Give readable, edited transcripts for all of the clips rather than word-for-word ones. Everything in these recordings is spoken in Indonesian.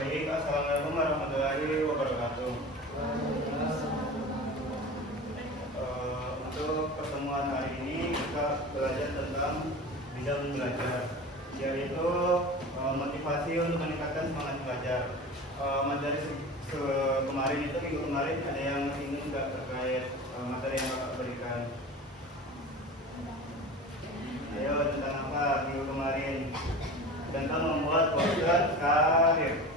Baik, assalamualaikum warahmatullahi wabarakatuh. Untuk pertemuan hari ini kita belajar tentang bidang belajar, yaitu motivasi untuk meningkatkan semangat belajar. Materi kemarin itu minggu kemarin ada yang ingin nggak terkait materi yang Bapak berikan? Ayo, tentang apa minggu kemarin? Tentang membuat poster karir.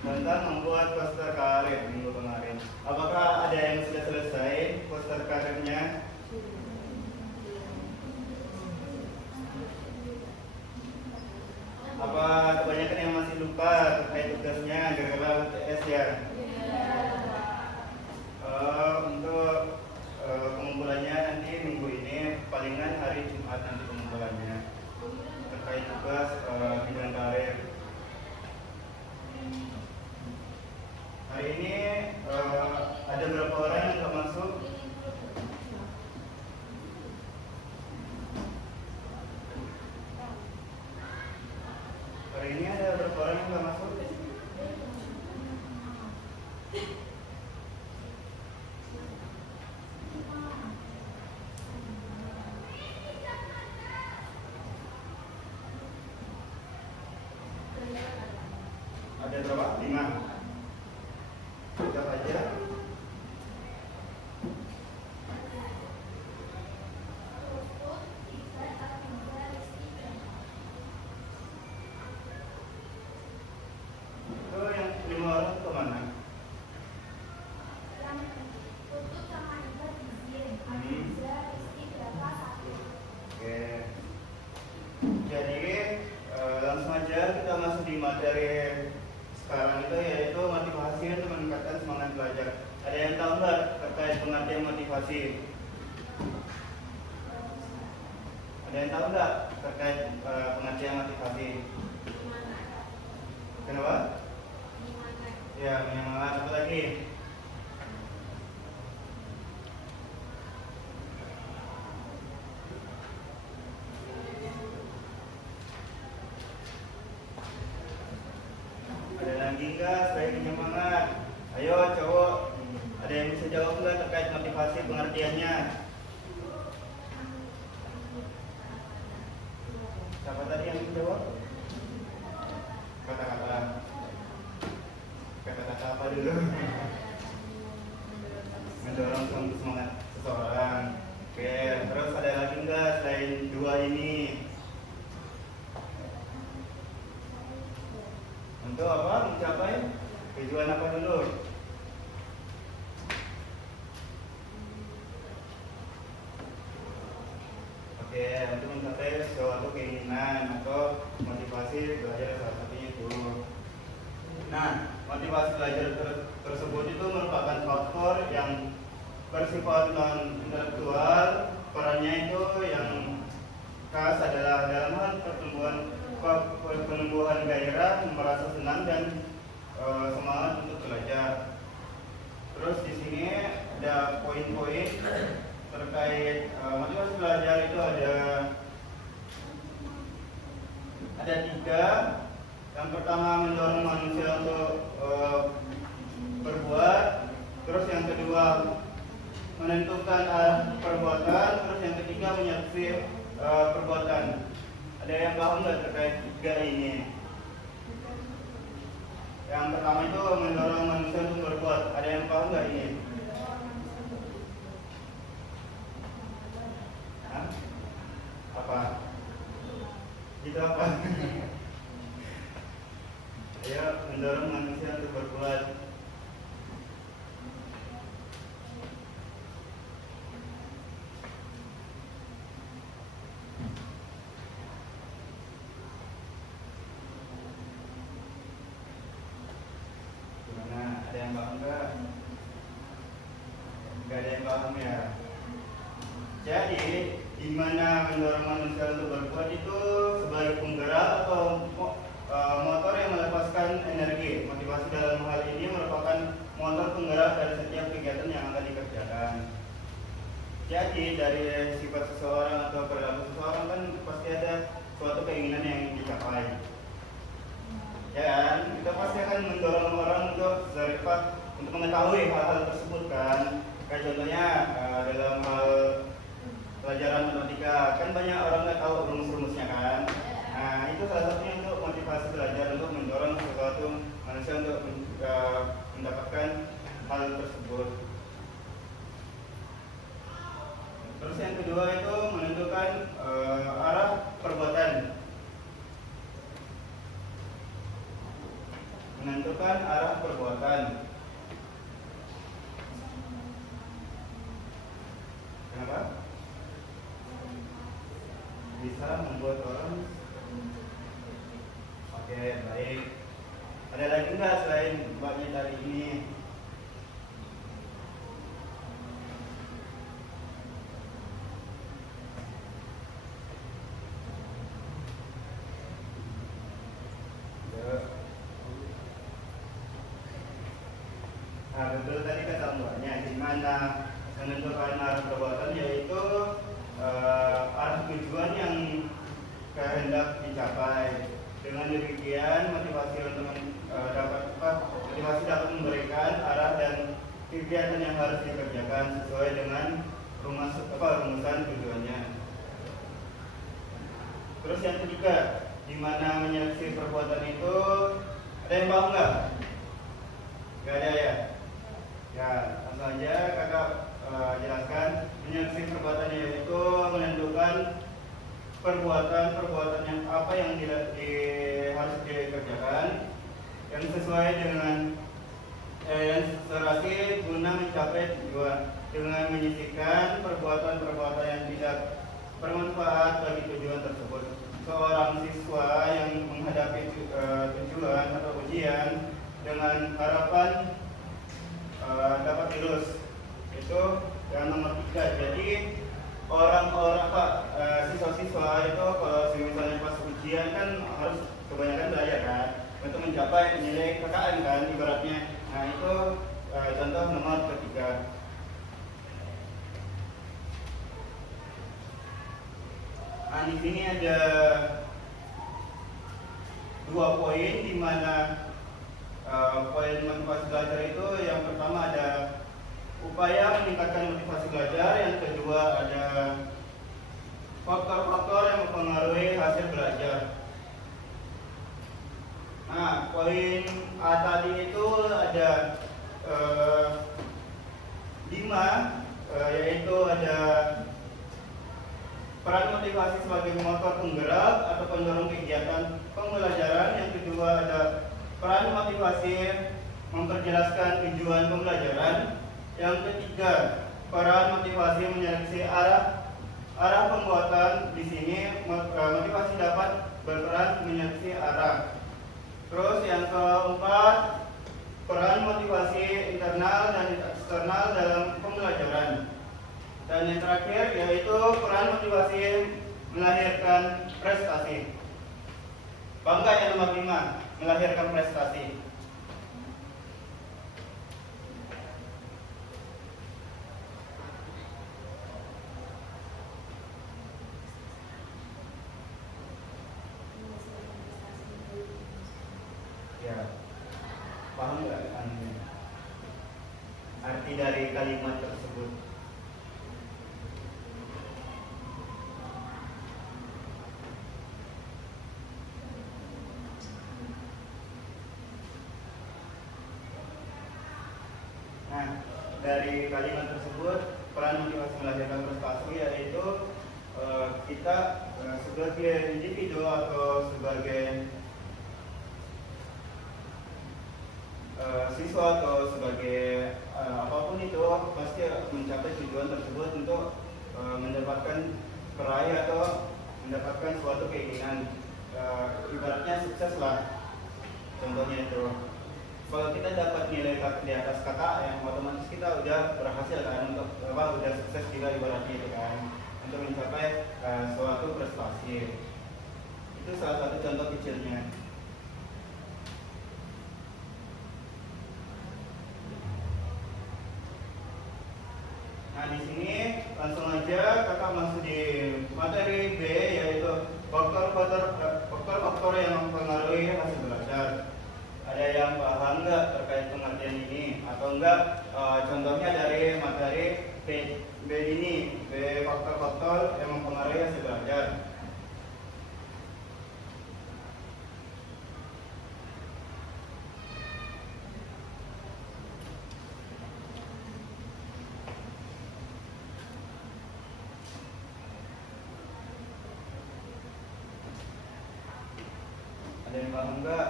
Tentang membuat poster karir minggu kemarin. Apakah ada yang sudah selesai poster karirnya? Apa kebanyakan yang masih lupa terkait tugasnya gara-gara UTS ya? Untuk pengumpulannya nanti minggu ini, palingan hari Jumat nanti pengumpulannya terkait tugas bidang karir. Hari ini ada berapa orang yang nggak masuk? Hari ini ada berapa orang yang nggak masuk? Ada berapa? 5. Siapa aja? Itu yang 5 orang itu mana? Oke. Jadi langsung aja kita masuk di materi sekarang itu, yaitu motivasi untuk meningkatkan semangat belajar. Ada yang tahu nggak terkait pengertian motivasi? Ada yang tahu nggak terkait pengertian motivasi? Kenapa? Ya, menyemangat. Apa lagi? Ada lagi nggak selain penyemangat? Ayo cowok, ada yang bisa jawab nggak terkait motivasi pengertiannya? Siapa tadi yang bisa jawab? Kata-kata. Kata-kata apa dulu? Mendorong semangat seseorang. Oke, terus ada lagi nggak selain 2 ini? Untuk apa? Mencapai tujuan apa dulu? Oke, untuk mencapai suatu keinginan atau motivasi belajar, salah satunya itu. Nah, motivasi belajar tersebut itu merupakan faktor yang bersifat non intelektual. Perannya itu yang khas adalah dalam hal penumbuhan gairah, merasa senang dan semangat untuk belajar. Terus di sini ada poin-poin terkait motivasi belajar itu ada 3. Yang pertama mendorong manusia untuk berbuat. Terus yang kedua menentukan perbuatan. Terus yang ketiga menyertai perbuatan. Ada yang paham nggak terkait 3 ini? Yang pertama itu mendorong manusia untuk berbuat. Ada yang paham nggak ini? Hah? Apa? Itu apa? Ayo, mendorong manusia untuk berbuat. Gimana? Ada yang paham nggak? Nggak ada yang paham ya? Jadi, di mana mendorong manusia untuk berbuat itu sebagai penggerak atau motor yang melepaskan energi. Motivasi dalam hal ini merupakan motor penggerak dari setiap kegiatan yang akan dikerjakan. Jadi dari sifat seseorang atau perilaku seseorang kan pasti ada suatu keinginan yang dicapai. pasti akan mendorong orang untuk untuk mengetahui hal-hal tersebut kan. Kayak contohnya dalam hal pelajaran matematika kan banyak orang nggak tahu rumus-rumusnya kan. Nah itu salah satunya untuk motivasi belajar, untuk mendorong sesuatu manusia untuk mendapatkan hal tersebut. Terus yang kedua itu menentukan arah perbuatan. Menentukan arah perbuatan. Kenapa? Bisa membuat orang. Oke, baik. Ada lagi nggak selain babnya tadi ini? Nah, betul tadi kata mbaknya, di mana menentukan arah perbuatan yaitu arah tujuan yang kehendak dicapai. Dengan demikian motivasi dapat memberikan arah dan kegiatan yang harus dikerjakan sesuai dengan rumusan tujuannya. Terus yang ketiga, di mana menyeleksi perbuatan itu ada yang paham nggak? Gak ada ya? Ya, langsung aja kakak jelaskan. Menyeleksi perbuatan yaitu menentukan perbuatan yang apa yang harus dikerjakan yang sesuai dengan yang serasi guna mencapai tujuan, dengan menyisihkan perbuatan yang tidak bermanfaat bagi tujuan tersebut. Seorang siswa yang menghadapi tujuan atau ujian dengan harapan dapat lulus, itu yang nomor 3. Jadi siswa-siswa itu kalau misalnya pas ujian kan harus kebanyakan belajar kan untuk mencapai nilai KKM kan ibaratnya. Nah itu contoh nomor 3. Nah di sini ada 2 poin di mana poin motivasi belajar itu yang pertama ada upaya meningkatkan motivasi belajar, yang kedua ada faktor-faktor yang mempengaruhi hasil belajar. Nah, poin A tadi itu ada 5, yaitu ada peran motivasi sebagai motor penggerak atau pendorong kegiatan pembelajaran. Yang kedua ada peran motivasi memperjelaskan tujuan pembelajaran. Yang ketiga, peran motivasi menyeleksi arah pembuatan. Di sini motivasi dapat berperan menyeleksi arah. Terus yang keempat, peran motivasi internal dan eksternal dalam pembelajaran. Dan yang terakhir yaitu peran motivasi melahirkan prestasi. Bangga yang nomor 5, melahirkan prestasi. Ya, paham nggak arti dari kalimat tersebut? Nah, dari kalimat tersebut, peran motivasi melahirkan prestasi yaitu kita sebagai individu atau sebagai siswa atau sebagai apapun itu pasti mencapai tujuan tersebut untuk mendapatkan peraih atau mendapatkan suatu keinginan, ibaratnya sukses lah. Contohnya itu, kalau kita dapat nilai di atas KKM, otomatis kita udah berhasil kan untuk udah sukses juga ibaratnya itu kan, untuk mencapai suatu prestasi. Itu salah satu contoh kecilnya. Nah di sini langsung aja kakak masuk di materi B, yaitu faktor-faktor yang mempengaruhi hasil belajar. Ada yang enggak contohnya dari materi B ini, B faktor-faktor yang mempengaruhi hasil belajar. Ada yang paham enggak?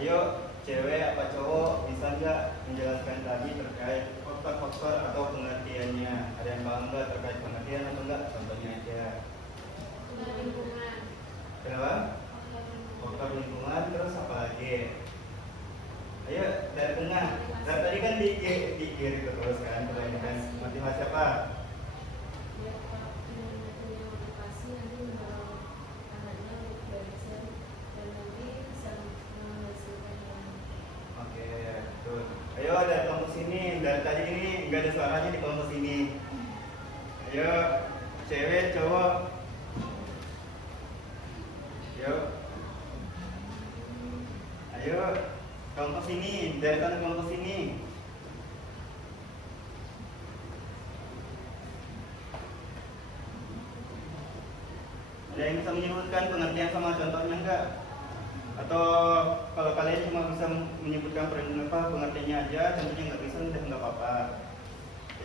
Ayo, cewek apa cowok bisa nggak menjelaskan tadi terkait faktor-faktor atau pengertiannya? Ada yang paham nggak terkait pengertian atau enggak? Contohnya aja. Lingkungan. Kenapa? Faktor lingkungan, terus apa lagi? Ayo, dari tengah. Dari tadi kan di kiri terus kan, kebanyakan motivasi apa? Motivasi nanti mendorong anaknya untuk belajar dan nanti bisa menghasilkan yang Oke, betul. Ayo dari kelompok sini, dari tadi ini nggak ada suaranya di kelompok sini. Ayo, cewek, cowok. Yuk. Ayo, kelompok sini, dari kanan kelompok sini. Ada yang bisa menyebutkan pengertian sama contohnya enggak? Atau kalau kalian cuma bisa menyebutkan pengertiannya aja, contohnya nggak bisa, udah nggak apa-apa.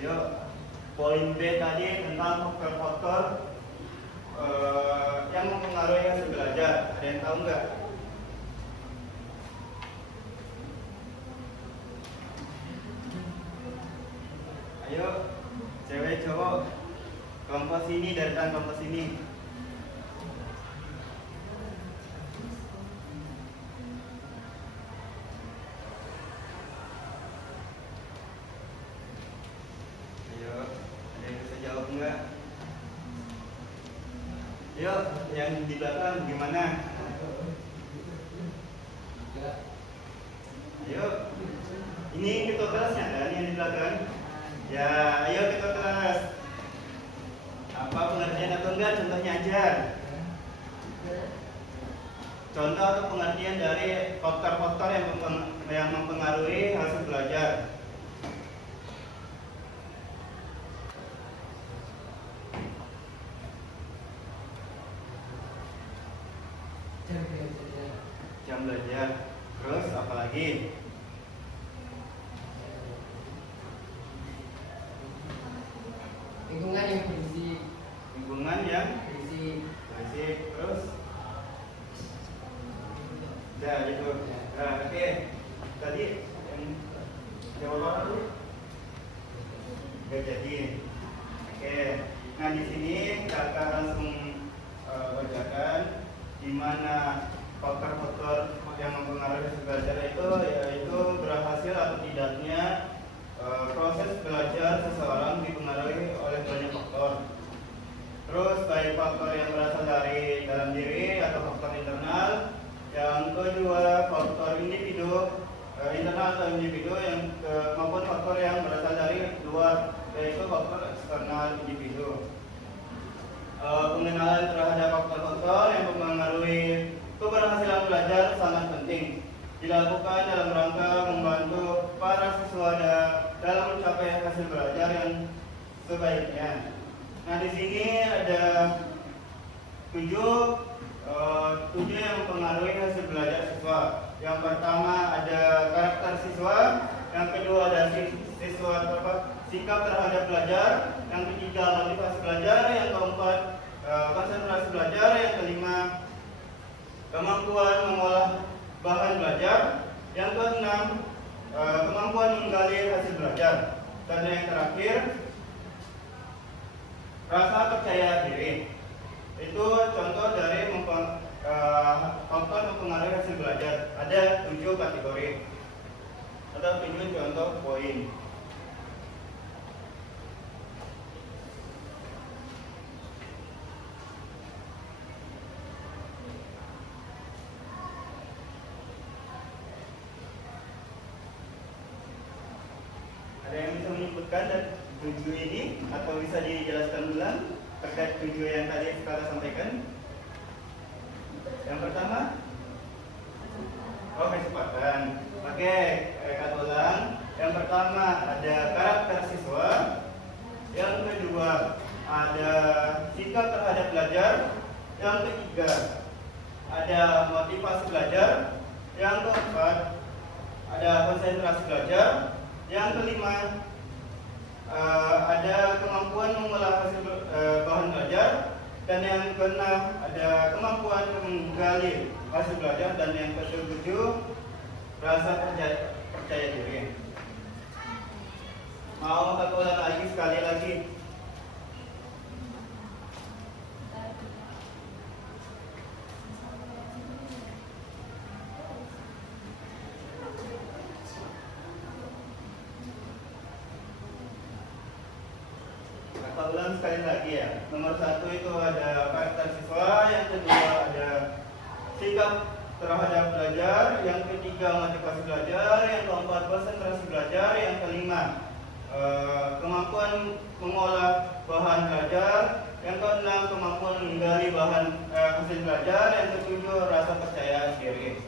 Ayo, poin B tadi tentang faktor-faktor yang mempengaruhi hasil belajar. Ada yang tahu nggak? Ayo, cewek cowok, kelompok sini dari tangan kelompok sini. Ayo, ada yang bisa jawab nggak? Ayo, yang di belakang gimana? Ayo, ini ketua kelasnya kan yang di belakang? Ya, ayo ketua kelas. Apa pengertian atau enggak? Contohnya aja. Contoh atau pengertian dari faktor-faktor yang mempengaruhi hasil belajar. Jam belajar. Terus apa lagi? Lingkungan yang bersih. Lingkungan yang Bersih. bersih. Terus ya gitu. Nah, oke. Tadi jawab apa tuh? Gak jadi. Oke. Nah, di sini kakak langsung bacakan di mana faktor-faktor yang mempengaruhi hasil belajar itu yaitu berhasil atau tidaknya proses belajar seseorang dipengaruhi oleh banyak faktor. Terus baik faktor yang berasal dari dalam diri atau faktor internal. Yang kedua faktor individu, internal atau individu maupun faktor yang berasal dari luar, yaitu faktor eksternal individu. Pengenalan terhadap faktor-faktor yang mempengaruhi keberhasilan belajar sangat penting dilakukan dalam rangka membantu para siswa dalam mencapai hasil belajar yang sebaiknya. Nah, di sini ada tujuh yang mempengaruhi hasil belajar siswa. Yang pertama ada karakter siswa, yang kedua ada sikap terhadap belajar, yang ketiga motivasi belajar, yang keempat konsentrasi belajar, yang kelima kemampuan mengolah bahan belajar, yang keenam kemampuan menggali hasil belajar, dan yang terakhir rasa percaya diri. Itu contoh dari faktor mempengaruhi hasil belajar. Ada 7 kategori atau 7 contoh poin. Ada yang bisa menyebutkan dan 7 ini atau bisa dijelaskan ulang terkait 7 yang tadi kita sampaikan? Yang pertama, kecepatan. Oke, kata ulang. Yang pertama ada motivasi belajar. Yang keempat, ada konsentrasi belajar. Yang kelima, ada kemampuan mengolah hasil bahan belajar. Dan yang keenam, ada kemampuan menggali hasil belajar. Dan yang ketujuh, rasa percaya diri. Mau kita ulang lagi sekali lagi. Kita ulang sekali lagi ya. Nomor 1 itu ada karakter siswa, yang kedua ada sikap terhadap belajar, yang ketiga motivasi belajar, yang keempat konsentrasi belajar, yang kelima kemampuan mengolah bahan belajar, yang keenam kemampuan menggali bahan hasil belajar, yang ketujuh rasa percaya diri.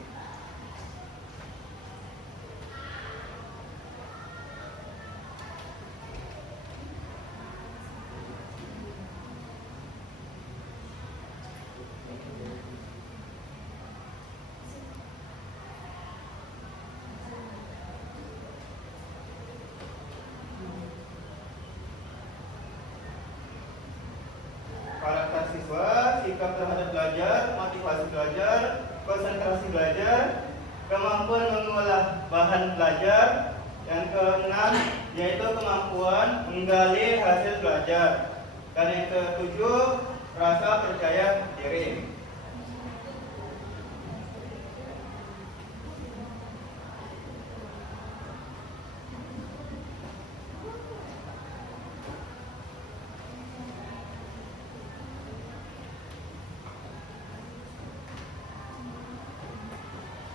Karakter siswa, sikap terhadap belajar, motivasi belajar, konsentrasi belajar, kemampuan mengolah bahan belajar, yang keenam yaitu kemampuan menggali hasil belajar, dan yang ketujuh rasa percaya diri.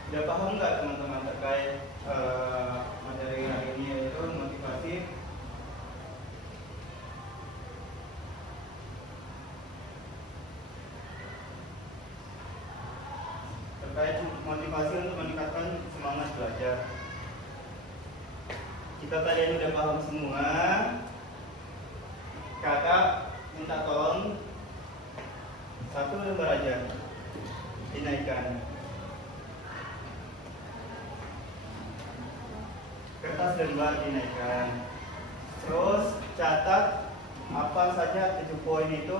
Sudah paham nggak teman-teman terkait materi hari ini, yaitu motivasi? Terkait motivasi untuk meningkatkan semangat belajar. Jika kalian sudah paham semua, kakak minta tolong satu lembar aja dinaikkan. Kertas lembar dinaikkan. Terus catat apa saja 7 poin itu,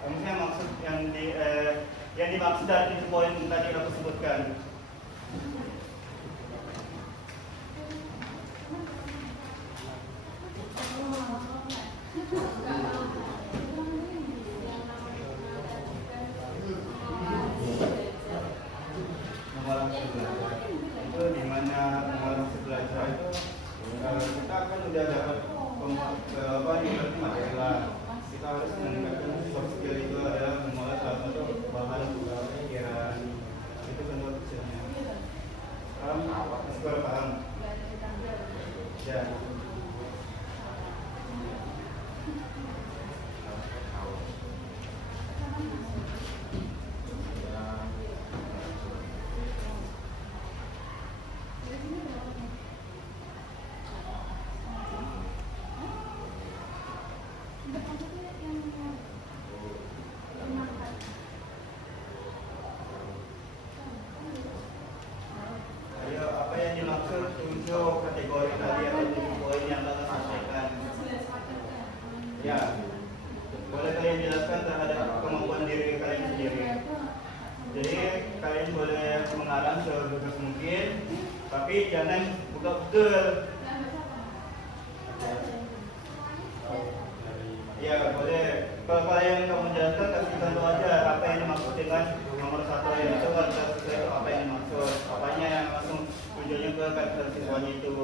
maksudnya maksud yang dimaksud dari 7 poin tadi aku sebutkan. Mengolah hasil belajar itu dimana mengolah hasil belajar itu kita kan udah dapat ibaratnya materi lah. Kita harus meningkatkan soft skill, itu adalah mengolah salah satu bahan pikiran. Itu contoh kecilnya. Sekolah paham? Ya. Ayo, apa yang dimaksud 7 kategori tadi atau 7 poin yang kakak sampaikan? Ya, boleh kalian jelaskan terhadap kemampuan diri kalian sendiri. Jadi kalian boleh mengarang sebebas mungkin, tapi jangan buka betul. Ya boleh. Kalau kalian kamu jelaskan, kasih contoh aja apa yang dimaksud dengan nomor 1 yang itu, apa yang dimaksud, apanya yang langsung tujuannya ke karakter siswanya itu.